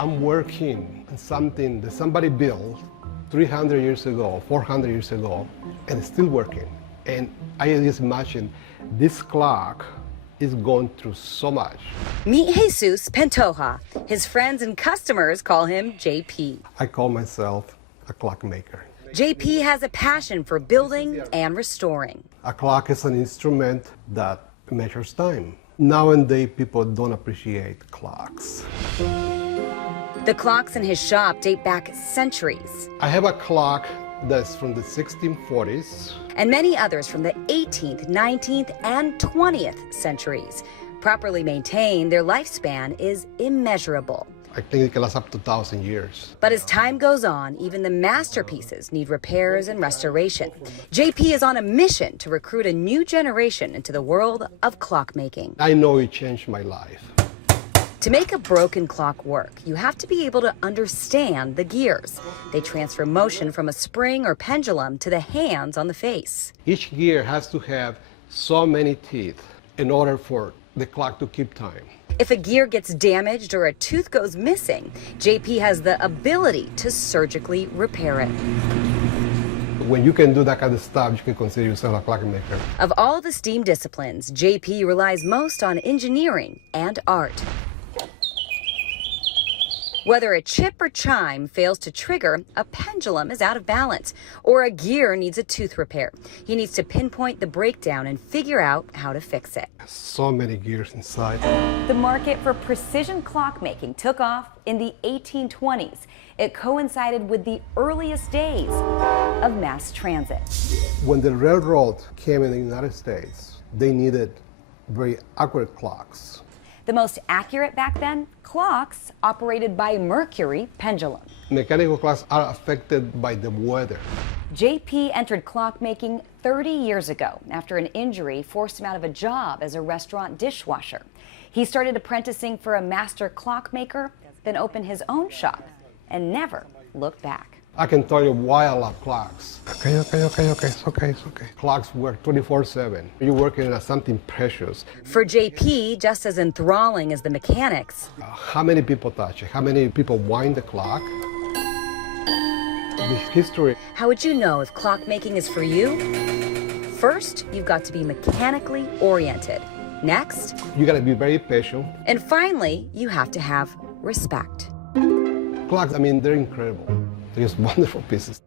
I'm working on something that somebody built 300 years ago, 400 years ago, and it's still working. And I just imagine this clock is going through so much. Meet Jesus Pantoja. His friends and customers call him JP. I call myself a clockmaker. JP has a passion for building and restoring. A clock is an instrument that measures time. Nowadays, people don't appreciate clocks. The clocks in his shop date back centuries. I have a clock that's from the 1640s. And many others from the 18th, 19th, and 20th centuries. Properly maintained, their lifespan is immeasurable. I think it can last up to 1,000 years. But as time goes on, even the masterpieces need repairs and restoration. JP is on a mission to recruit a new generation into the world of clockmaking. I know it changed my life. To make a broken clock work, you have to be able to understand the gears. They transfer motion from a spring or pendulum to the hands on the face. Each gear has to have so many teeth in order for the clock to keep time. If a gear gets damaged or a tooth goes missing, JP has the ability to surgically repair it. When you can do that kind of stuff, you can consider yourself a clockmaker. Of all the STEAM disciplines, JP relies most on engineering and art. Whether a chip or chime fails to trigger, a pendulum is out of balance, or a gear needs a tooth repair. He needs to pinpoint the breakdown and figure out how to fix it. So many gears inside. The market for precision clockmaking took off in the 1820s. It coincided with the earliest days of mass transit. When the railroad came in the United States, they needed very accurate clocks. The most accurate back then, clocks operated by mercury pendulum. Mechanical clocks are affected by the weather. JP entered clockmaking 30 years ago after an injury forced him out of a job as a restaurant dishwasher. He started apprenticing for a master clockmaker, then opened his own shop and never looked back. I can tell you why I love clocks. Okay, it's okay. Clocks work 24/7. You're working on something precious. For JP, just as enthralling as the mechanics, How many people touch it? How many people wind the clock? The history. how would you know if clockmaking is for you? First, you've got to be mechanically oriented. Next, You gotta be very patient. and finally, you have to have respect. Clocks, I mean, they're incredible. They're just wonderful pieces.